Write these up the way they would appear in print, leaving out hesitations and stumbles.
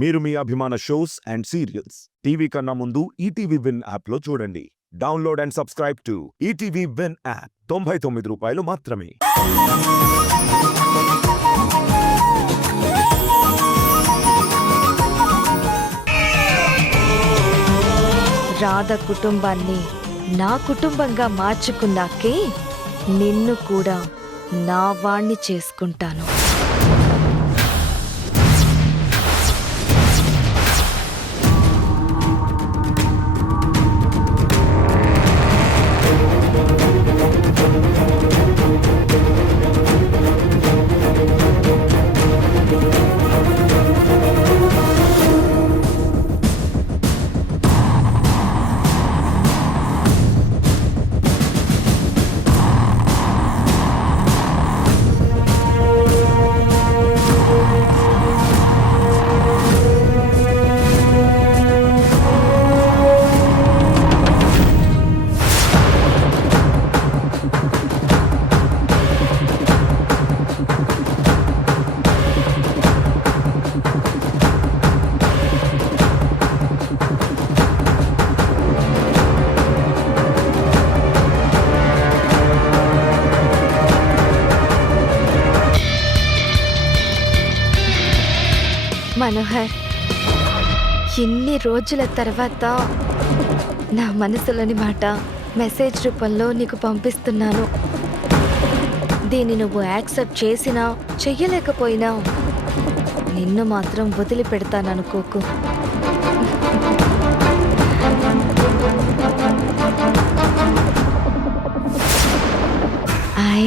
మీరు మీ అభిమాన shows and serials TV కన్నా ముందు ఈటీవీ విన్ యాప్లో చూడండి. Download and subscribe to ETV win app. 99 రూపాయలు మాత్రమే. రాధ కుటుంబాన్ని నా కుటుంబంగా మార్చుకున్నాకే నిన్ను కూడా నా వాణ్ణి చేసుకుంటాను. మనోహర్, ఇన్ని రోజుల తర్వాత నా మనసులోని మాట మెసేజ్ రూపంలో నీకు పంపిస్తున్నాను. దీన్ని నువ్వు యాక్సెప్ట్ చేసినా చెయ్యలేకపోయినా నిన్ను మాత్రం వదిలిపెడతాననుకోకు. I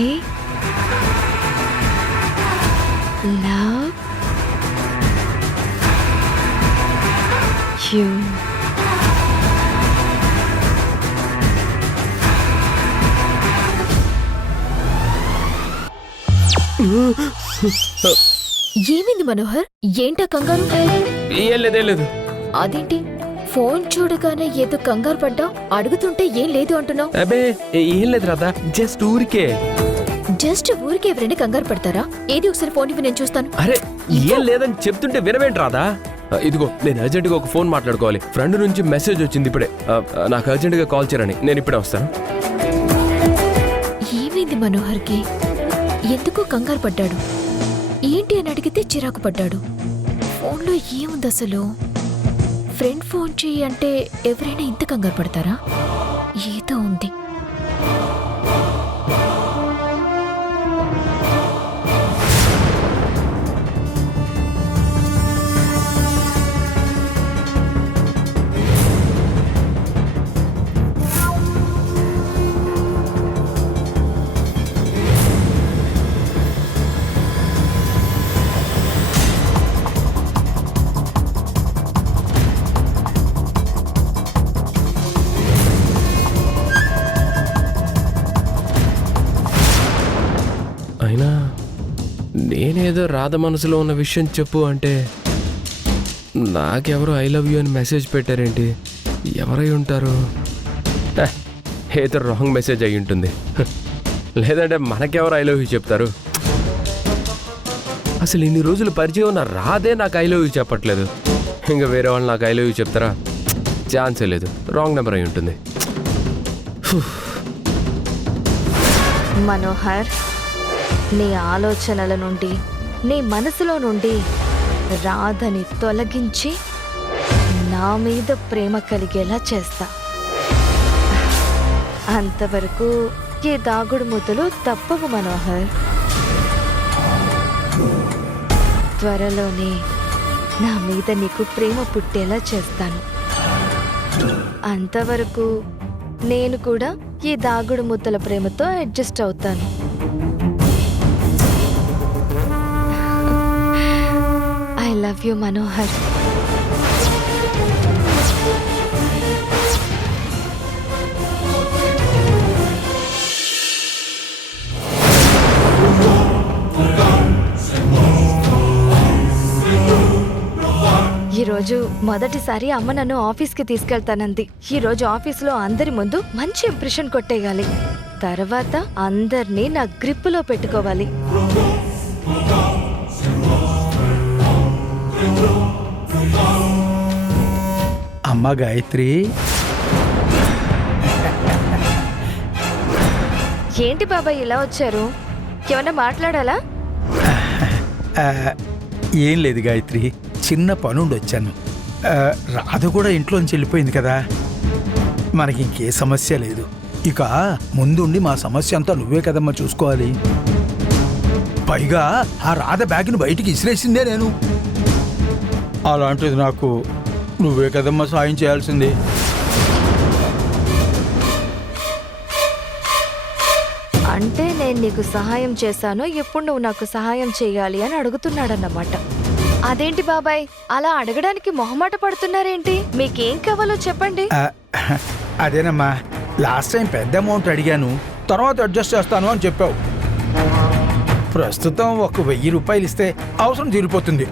love you. ఏమైంది మనోహర్? ఏంటా కంగారు? ఏం లేదు. అదేంటి ఫోన్ చూడగానే ఏదో కంగారు పడ్డా, అడుగుతుంటే ఏం లేదు అంటున్నావు? అబే ఏం లేదు రాదా, జస్ట్ ఊరికే. జస్ట్ ఊరికే ఎవరైనా కంగారు పడతారా? ఏది ఒకసారి ఫోన్ ఇవ్వి, నేను చూస్తాను. అరే ఏం లేదని చెప్తుంటే వినవేంటి రాదా? ఇదిగో, నేను అర్జెంటుగా ఒక ఫోన్ మాట్లాడుకోవాలి. ఫ్రెండ్ నుంచి మెసేజ్ వచ్చింది ఇప్పుడే. నాకు అర్జెంటుగా కాల్ చేయరని. నేను ఇప్పుడే వస్తాను. ఏమైంది మనోహర్కి? ఎందుకో కంగారు పడ్డాడు. ఏంటి అని అడిగితే చిరాకు పడ్డాడు. ఫోన్లో ఏముంది అసలు? ఫ్రెండ్ ఫోన్ చేయి అంటే ఎవరైనా ఇంత కంగారు పడతారా? ఏదో ఉంది. అయినా నేనేదో రాధ మనసులో ఉన్న విషయం చెప్పు అంటే నాకెవరో ఐ లవ్ యూ అని మెసేజ్ పెట్టారేంటి? ఎవరై ఉంటారు? ఏదో రాంగ్ మెసేజ్ అయి ఉంటుంది. లేదంటే మనకెవరు ఐ లవ్ యూ చెప్తారు? అసలు ఇన్ని రోజులు పరిచయం ఉన్న రాధే నాకు ఐ లవ్ యూ చెప్పట్లేదు. ఇంకా వేరే వాళ్ళు నాకు ఐ లవ్ యూ చెప్తారా? ఛాన్సే లేదు. రాంగ్ నెంబర్ అయి ఉంటుంది. మనోహర్, నీ ఆలోచనల నుండి, నీ మనసులో నుండి రాధని తొలగించి నా మీద ప్రేమ కలిగేలా చేస్తా. అంతవరకు ఈ దాగుడు మూతలు తప్పవు మనోహర్. త్వరలోనే నా మీద నీకు ప్రేమ పుట్టేలా చేస్తాను. అంతవరకు నేను కూడా ఈ దాగుడు మూతల ప్రేమతో అడ్జస్ట్ అవుతాను. I love you Manohar. ఈరోజు మొదటిసారి అమ్మ నన్ను ఆఫీస్కి తీసుకెళ్తానంది. ఈరోజు ఆఫీసులో అందరి ముందు మంచి ఇంప్రెషన్ కొట్టేయాలి. తర్వాత అందర్నీ నా గ్రిప్పులో పెట్టుకోవాలి. అమ్మ గాయత్రి, ఏంటి బాబాయ్ ఇలా వచ్చారు? ఏమన్నా మాట్లాడాలా? ఆ, ఏం లేదు గాయత్రి, చిన్న పనుండి వచ్చాను. రాధ కూడా ఇంట్లోంచి వెళ్ళిపోయింది కదా, మనకి ఇంకే సమస్య లేదు. ఇక ముందుండి మా సమస్య అంతా నువ్వే కదమ్మా చూసుకోవాలి. పైగా ఆ రాధ బ్యాగ్ని బయటికి ఇసిరేసిందే నేను. అలాంటిది నాకు నువ్వే కదమ్మా సాయం చేయాల్సింది. అంటే నేను నీకు సహాయం చేశాను, ఇప్పుడు నువ్వు నాకు సహాయం చేయాలి అని అడుగుతున్నాడన్నమాట. అదేంటి బాబాయ్ అలా అడగడానికి మొహమాట పడుతున్నారేంటి? మీకేం కావాలో చెప్పండి. అదేనమ్మా, లాస్ట్ టైం పెద్ద అమౌంట్ అడిగాను, తర్వాత అడ్జస్ట్ చేస్తాను అని చెప్పావు. ప్రస్తుతం ఒక 1000 రూపాయలు ఇస్తే అవసరం తీరిపోతుంది.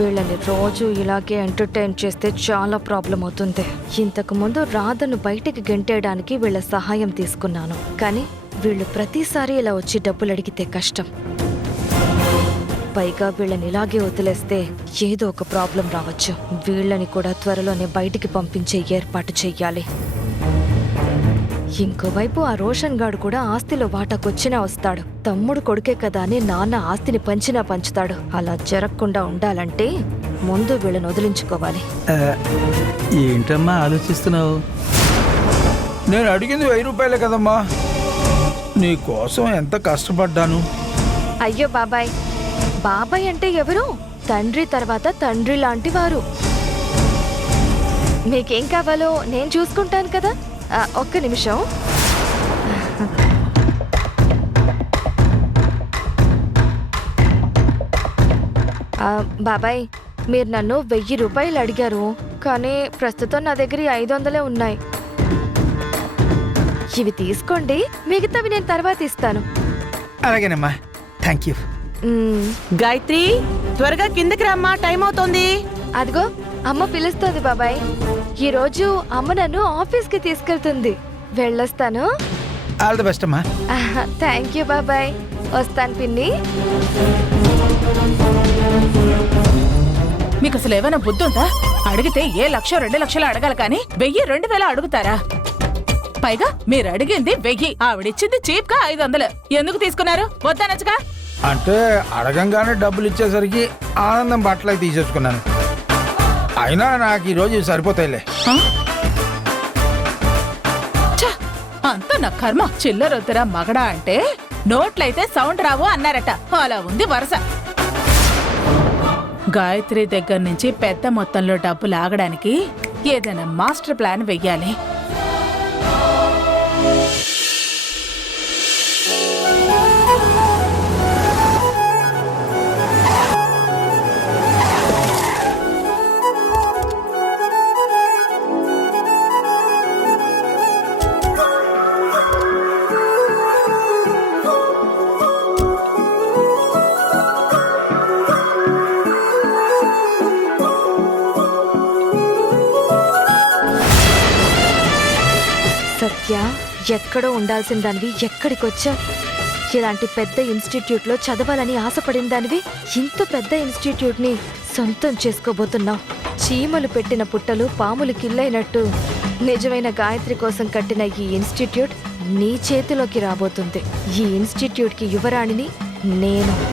వీళ్ళని రోజు ఇలాగే ఎంటర్టైన్ చేస్తే చాలా ప్రాబ్లం అవుతుంది. ఇంతకు ముందు రాధను బయటికి గెంటేయడానికి వీళ్ళ సహాయం తీసుకున్నాను, కానీ వీళ్ళు ప్రతిసారి ఇలా వచ్చి డబ్బులు అడిగితే కష్టం. పైగా వీళ్ళని ఇలాగే వదిలేస్తే ఏదో ఒక ప్రాబ్లం రావచ్చు. వీళ్ళని కూడా త్వరలోనే బయటికి పంపించే ఏర్పాటు చెయ్యాలి. ఇంకోవైపు ఆ రోషన్ గాడు కూడా ఆస్తిలో వాటాకొచ్చినా వస్తాడు. తమ్ముడు కొడుకే కదా అని నాన్న ఆస్తిని పంచినా పంచుతాడు. అలా జరగకుండా ఉండాలంటే ముందు వీళ్ళని వదిలించుకోవాలి. ఏంటమ్మా ఆలోచిస్తున్నావు? నేను అడిగింది 1000 రూపాయలే కదమ్మా, నీ కోసం ఎంత కష్టపడ్డాను. అయ్యో బాబాయ్, బాబాయ్ అంటే ఎవరు? తండ్రి తర్వాత తండ్రి లాంటి వారు. మీకేం కావాలో నేను చూసుకుంటాను కదా. ఒక్క నిమిషం. బాబాయ్, మీరు నన్ను 1000 రూపాయలు అడిగారు, కానీ ప్రస్తుతం నా దగ్గర 500 ఉన్నాయి. ఇవి తీసుకోండి, మిగతావి నేను తర్వాత ఇస్తాను. అలాగేనమ్మా, థ్యాంక్ యూ. గాయత్రి, త్వరగా కిందకి రమ్మా, టైం అవుతోంది. అదిగో అమ్మ పిలుస్తోంది బాబాయ్. ఈ రోజు అమ్మ నన్ను ఆఫీస్కి తీసుకెళ్తుంది. వెళ్ళొస్తాను. ఆల్ ది బెస్ట్ అమ్మా. థ్యాంక్ యూ బాబాయ్. వస్తాను పిన్ని. మీకు అసలు ఏమైనా బుద్ధి ఉందా? అడిగితే 1,00,000 2 లక్షలు అడగాలి కానీ 1000 2000 అడుగుతారా? పైగా మీరు అడిగింది 1000, ఆవిడిచ్చింది చీప్ గా 500. ఎందుకు తీసుకున్నారు? వద్దనచ్చుగా. అంటే అడగంగానే డబ్బులు ఇచ్చేసరికి ఆనందం బట్టలకి తీసేసుకున్నాను. అయినా నాకు ఈరోజు సరిపోతాయిలే. అంత నా కర్మ. చిల్లరొద్దురా మగడా అంటే నోట్లయితే సౌండ్ రావు అన్నారట. అలా ఉంది వరుస. గాయత్రి దగ్గర నుంచి పెద్ద మొత్తంలో డబ్బు లాగడానికి ఏదైనా మాస్టర్ ప్లాన్ వెయ్యాలి. సత్య, ఎక్కడో ఉండాల్సిన దానివి ఎక్కడికొచ్చా? ఇలాంటి పెద్ద ఇన్స్టిట్యూట్లో చదవాలని ఆశపడిన దానివి ఇంత పెద్ద ఇన్స్టిట్యూట్ని సొంతం చేసుకోబోతున్నావు. చీమలు పెట్టిన పుట్టలు పాములు కిల్లైనట్టు నిజమైన గాయత్రి కోసం కట్టిన ఈ ఇన్స్టిట్యూట్ నీ చేతిలోకి రాబోతుంది. ఈ ఇన్స్టిట్యూట్కి యువరాణిని నేను.